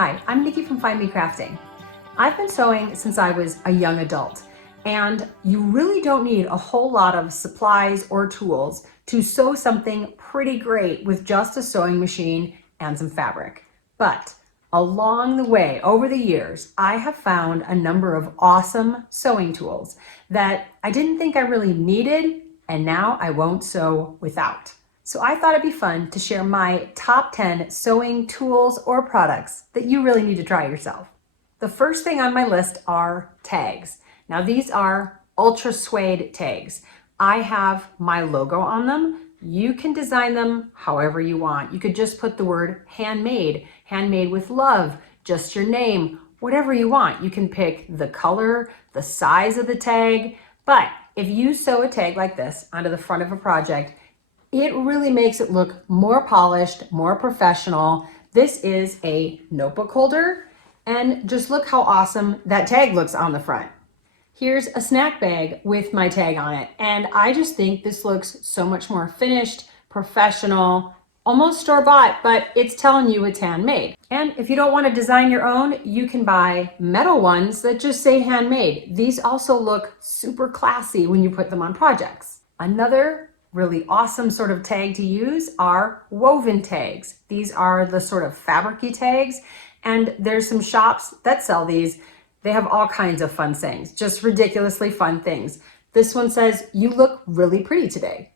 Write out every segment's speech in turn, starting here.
Hi, I'm Nikki from Find Me Crafting. I've been sewing since I was a young adult, and you really don't need a whole lot of supplies or tools to sew something pretty great with just a sewing machine and some fabric. But along the way, over the years, I have found a number of awesome sewing tools that I didn't think I really needed, and now I won't sew without. So I thought it'd be fun to share my top 10 sewing tools or products that you really need to try yourself. The first thing on my list are tags. Now these are ultra suede tags. I have my logo on them. You can design them however you want. You could just put the word handmade, handmade with love, just your name, whatever you want. You can pick the color, the size of the tag, but if you sew a tag like this onto the front of a project, it really makes it look more polished, more professional. This is a notebook holder, and just look how awesome that tag looks on the front. Here's a snack bag with my tag on it, and I just think this looks so much more finished, professional, almost store-bought, but it's telling you it's handmade. And if you don't want to design your own, you can buy metal ones that just say handmade. These also look super classy when you put them on projects. Another really awesome sort of tag to use are woven tags. These are the sort of fabricy tags, and there's some shops that sell these. They have all kinds of fun things, just ridiculously fun things. This one says, "You look really pretty today."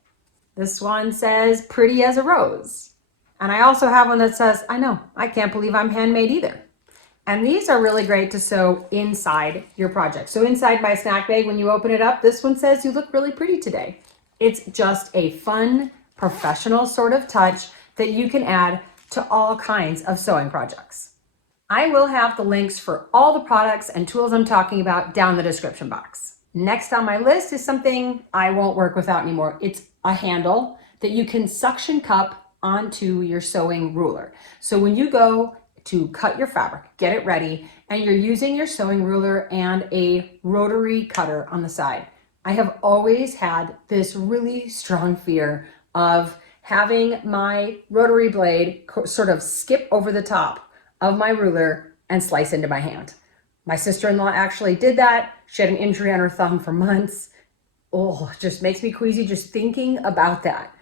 This one says, "Pretty as a rose." And I also have one that says, "I know, I can't believe I'm handmade either." And these are really great to sew inside your project. So inside my snack bag, when you open it up, this one says, "You look really pretty today." It's just a fun, professional sort of touch that you can add to all kinds of sewing projects. I will have the links for all the products and tools I'm talking about down in the description box. Next on my list is something I won't work without anymore. It's a handle that you can suction cup onto your sewing ruler. So when you go to cut your fabric, get it ready, and you're using your sewing ruler and a rotary cutter on the side, I have always had this really strong fear of having my rotary blade sort of skip over the top of my ruler and slice into my hand. My sister-in-law actually did that. She had an injury on her thumb for months. Oh, it just makes me queasy just thinking about that.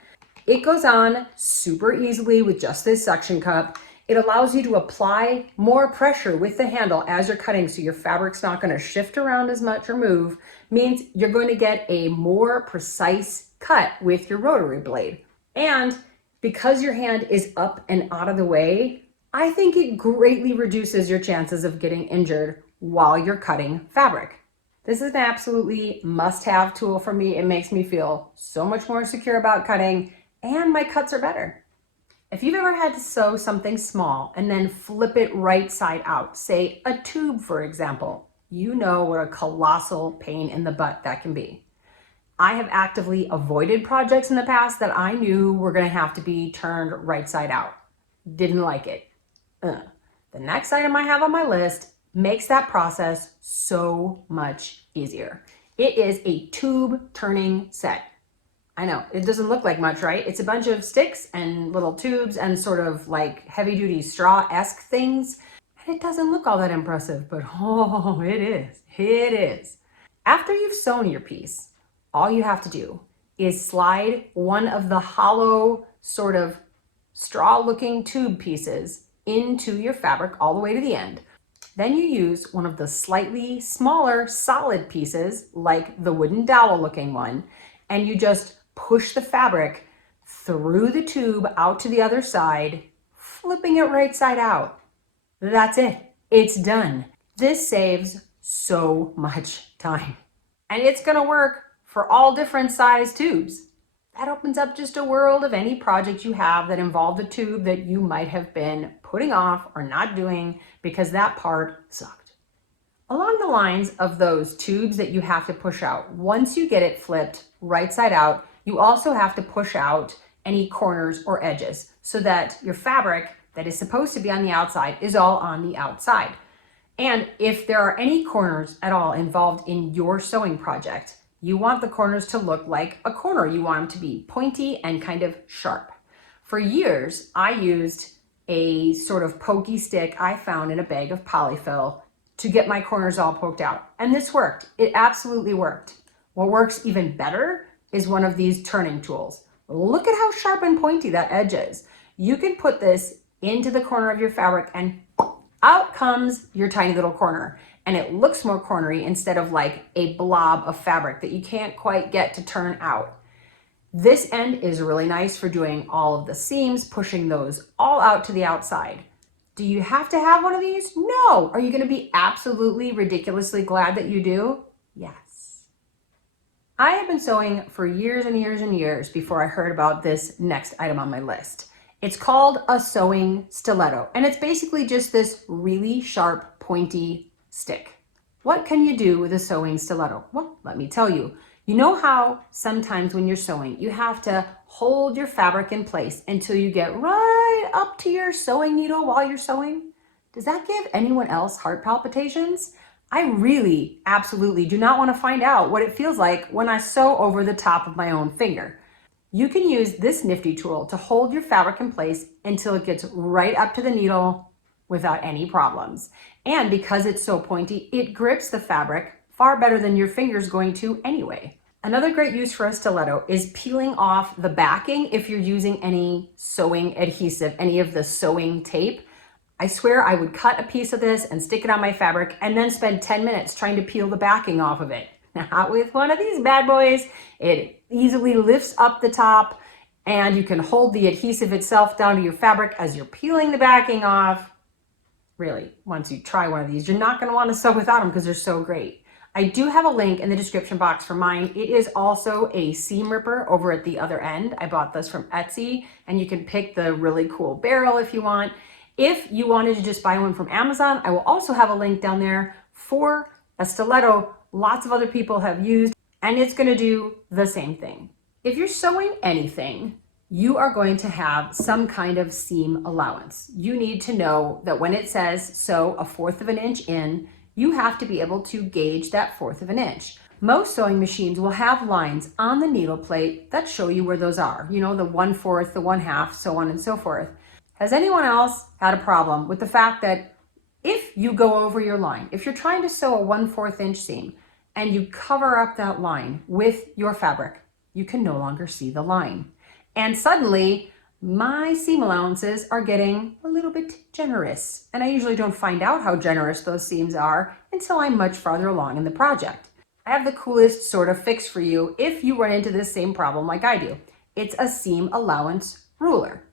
It goes on super easily with just this suction cup. It allows you to apply more pressure with the handle as you're cutting, so your fabric's not going to shift around as much or move. Means you're going to get a more precise cut with your rotary blade. And because your hand is up and out of the way, I think it greatly reduces your chances of getting injured while you're cutting fabric. This is an absolutely must-have tool for me. It makes me feel so much more secure about cutting, and my cuts are better. If you've ever had to sew something small and then flip it right side out, say a tube, for example, you know what a colossal pain in the butt that can be. I have actively avoided projects in the past that I knew were going to have to be turned right side out. Didn't like it. The next item I have on my list makes that process so much easier. It is a tube turning set. I know, it doesn't look like much, right? It's a bunch of sticks and little tubes and sort of like heavy duty straw-esque things. And it doesn't look all that impressive, but oh, it is. It is. After you've sewn your piece, all you have to do is slide one of the hollow sort of straw-looking tube pieces into your fabric all the way to the end. Then you use one of the slightly smaller solid pieces, like the wooden dowel looking one, and you just push the fabric through the tube out to the other side, flipping it right side out. That's it. It's done. This saves so much time. And it's going to work for all different size tubes. That opens up just a world of any project you have that involved a tube that you might have been putting off or not doing because that part sucked. Along the lines of those tubes that you have to push out, once you get it flipped right side out, you also have to push out any corners or edges so that your fabric that is supposed to be on the outside is all on the outside. And if there are any corners at all involved in your sewing project, you want the corners to look like a corner. You want them to be pointy and kind of sharp. For years, I used a sort of pokey stick I found in a bag of polyfill to get my corners all poked out. And this worked. It absolutely worked. What works even better is one of these turning tools. Look at how sharp and pointy that edge is. You can put this into the corner of your fabric and out comes your tiny little corner. And it looks more cornery instead of like a blob of fabric that you can't quite get to turn out. This end is really nice for doing all of the seams, pushing those all out to the outside. Do you have to have one of these? No. Are you going to be absolutely ridiculously glad that you do? Yes. I have been sewing for years and years and years before I heard about this next item on my list. It's called a sewing stiletto, and it's basically just this really sharp, pointy stick. What can you do with a sewing stiletto? Well, let me tell you. You know how sometimes when you're sewing, you have to hold your fabric in place until you get right up to your sewing needle while you're sewing? Does that give anyone else heart palpitations? I really, absolutely do not want to find out what it feels like when I sew over the top of my own finger. You can use this nifty tool to hold your fabric in place until it gets right up to the needle without any problems. And because it's so pointy, it grips the fabric far better than your finger's going to anyway. Another great use for a stiletto is peeling off the backing if you're using any sewing adhesive, any of the sewing tape. I swear I would cut a piece of this and stick it on my fabric and then spend 10 minutes trying to peel the backing off of it. Not with one of these bad boys. It easily lifts up the top and you can hold the adhesive itself down to your fabric as you're peeling the backing off. Really, once you try one of these, you're not going to want to sew without them because they're so great. I do have a link in the description box for mine. It is also a seam ripper over at the other end. I bought this from Etsy, and you can pick the really cool barrel if you want. If you wanted to just buy one from Amazon, I will also have a link down there for a stiletto lots of other people have used, and it's going to do the same thing. If you're sewing anything, you are going to have some kind of seam allowance. You need to know that when it says sew 1/4 of an inch in, you have to be able to gauge that 1/4 of an inch. Most sewing machines will have lines on the needle plate that show you where those are. You know, the 1/4, the 1/2, so on and so forth. Has anyone else had a problem with the fact that if you go over your line, if you're trying to sew a 1/4 inch seam and you cover up that line with your fabric, you can no longer see the line. And suddenly, my seam allowances are getting a little bit generous. And I usually don't find out how generous those seams are until I'm much farther along in the project. I have the coolest sort of fix for you if you run into this same problem like I do. It's a seam allowance ruler.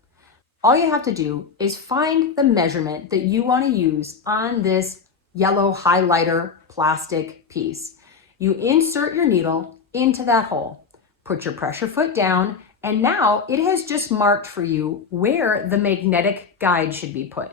All you have to do is find the measurement that you want to use on this yellow highlighter plastic piece. You insert your needle into that hole, put your pressure foot down, and now it has just marked for you where the magnetic guide should be put.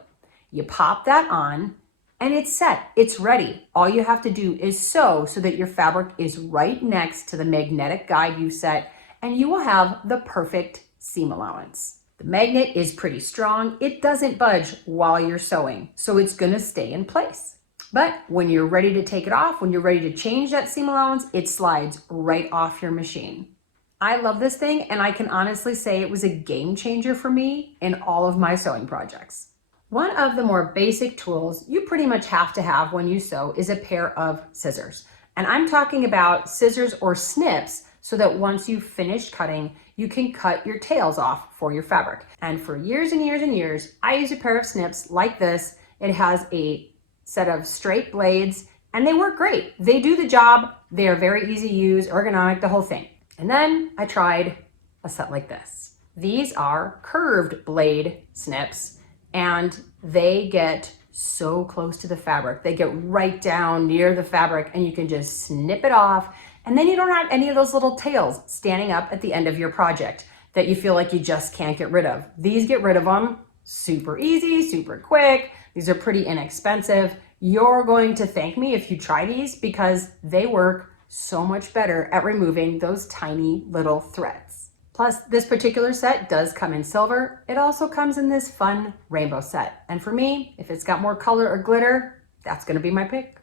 You pop that on and it's set, it's ready. All you have to do is sew so that your fabric is right next to the magnetic guide you set, and you will have the perfect seam allowance. The magnet is pretty strong. It doesn't budge while you're sewing, so it's gonna stay in place. But when you're ready to take it off, when you're ready to change that seam allowance, it slides right off your machine. I love this thing, and I can honestly say it was a game changer for me in all of my sewing projects. One of the more basic tools you pretty much have to have when you sew is a pair of scissors. And I'm talking about scissors or snips so that once you've finished cutting, you can cut your tails off for your fabric. And for years and years and years, I use a pair of snips like this. It has a set of straight blades and they work great. They do the job. They are very easy to use, ergonomic, the whole thing. And then I tried a set like this. These are curved blade snips and they get so close to the fabric. They get right down near the fabric and you can just snip it off. And then you don't have any of those little tails standing up at the end of your project that you feel like you just can't get rid of. These get rid of them super easy, super quick. These are pretty inexpensive. You're going to thank me if you try these because they work so much better at removing those tiny little threads. Plus, this particular set does come in silver. It also comes in this fun rainbow set. And for me, if it's got more color or glitter, that's gonna be my pick.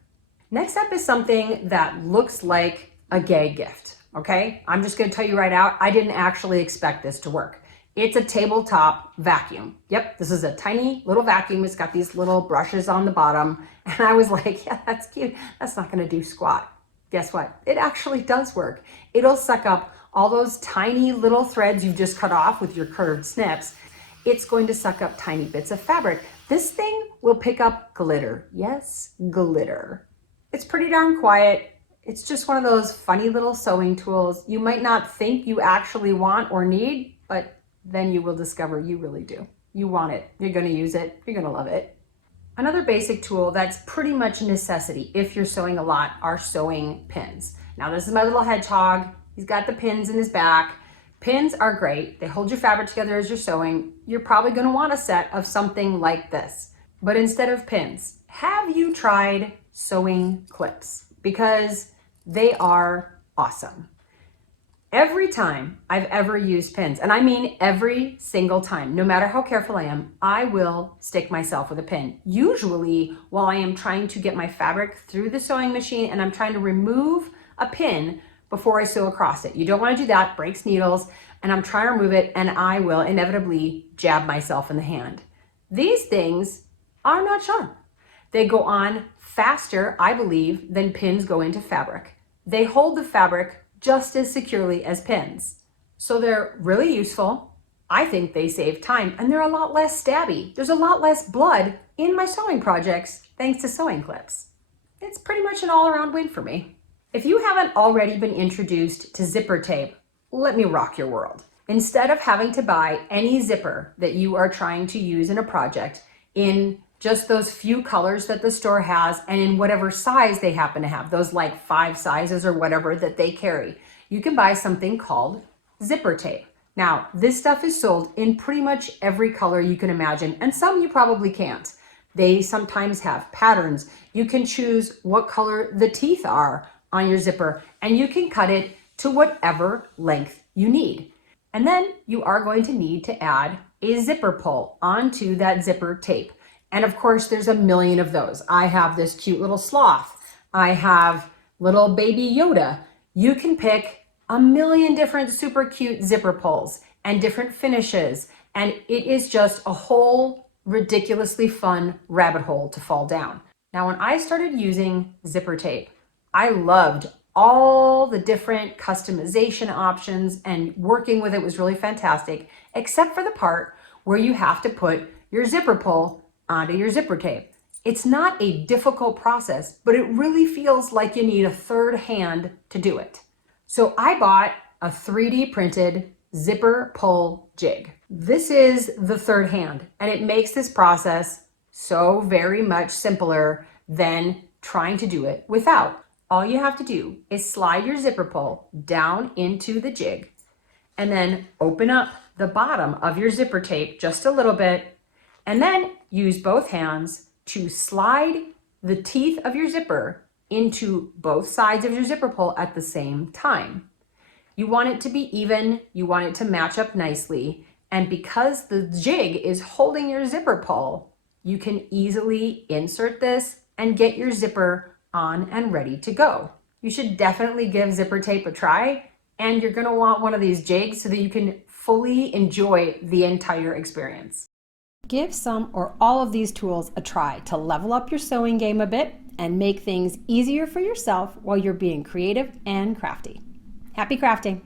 Next up is something that looks like a gay gift, okay? I'm just gonna tell you right out, I didn't actually expect this to work. It's a tabletop vacuum. Yep, this is a tiny little vacuum. It's got these little brushes on the bottom. And I was like, yeah, that's cute. That's not gonna do squat. Guess what? It actually does work. It'll suck up all those tiny little threads you just cut off with your curved snips. It's going to suck up tiny bits of fabric. This thing will pick up glitter. Yes, glitter. It's pretty darn quiet. It's just one of those funny little sewing tools you might not think you actually want or need, but then you will discover you really do. You want it. You're going to use it. You're going to love it. Another basic tool that's pretty much a necessity if you're sewing a lot are sewing pins. Now this is my little hedgehog. He's got the pins in his back. Pins are great. They hold your fabric together as you're sewing. You're probably going to want a set of something like this. But instead of pins, have you tried sewing clips? Because they are awesome. Every time I've ever used pins, and I mean every single time, no matter how careful I am, I will stick myself with a pin. Usually while I am trying to get my fabric through the sewing machine and I'm trying to remove a pin before I sew across it. You don't want to do that, breaks needles, and I'm trying to remove it and I will inevitably jab myself in the hand. These things are not sharp. They go on faster, I believe, than pins go into fabric. They hold the fabric just as securely as pins. So they're really useful. I think they save time and they're a lot less stabby. There's a lot less blood in my sewing projects thanks to sewing clips. It's pretty much an all-around win for me. If you haven't already been introduced to zipper tape, let me rock your world. Instead of having to buy any zipper that you are trying to use in a project in just those few colors that the store has and in whatever size they happen to have, those like 5 sizes or whatever that they carry, you can buy something called zipper tape. Now, this stuff is sold in pretty much every color you can imagine, and some you probably can't. They sometimes have patterns. You can choose what color the teeth are on your zipper, and you can cut it to whatever length you need. And then you are going to need to add a zipper pull onto that zipper tape. And of course, there's a million of those. I have this cute little sloth. I have little baby Yoda. You can pick a million different super cute zipper pulls and different finishes. And it is just a whole ridiculously fun rabbit hole to fall down. Now, when I started using zipper tape, I loved all the different customization options and working with it was really fantastic, except for the part where you have to put your zipper pull onto your zipper tape. It's not a difficult process, but it really feels like you need a third hand to do it. So I bought a 3D printed zipper pull jig. This is the third hand, and it makes this process so very much simpler than trying to do it without. All you have to do is slide your zipper pull down into the jig and then open up the bottom of your zipper tape just a little bit, and then use both hands to slide the teeth of your zipper into both sides of your zipper pull at the same time. You want it to be even, you want it to match up nicely, and because the jig is holding your zipper pull, you can easily insert this and get your zipper on and ready to go. You should definitely give zipper tape a try, and you're going to want one of these jigs so that you can fully enjoy the entire experience. Give some or all of these tools a try to level up your sewing game a bit and make things easier for yourself while you're being creative and crafty. Happy crafting!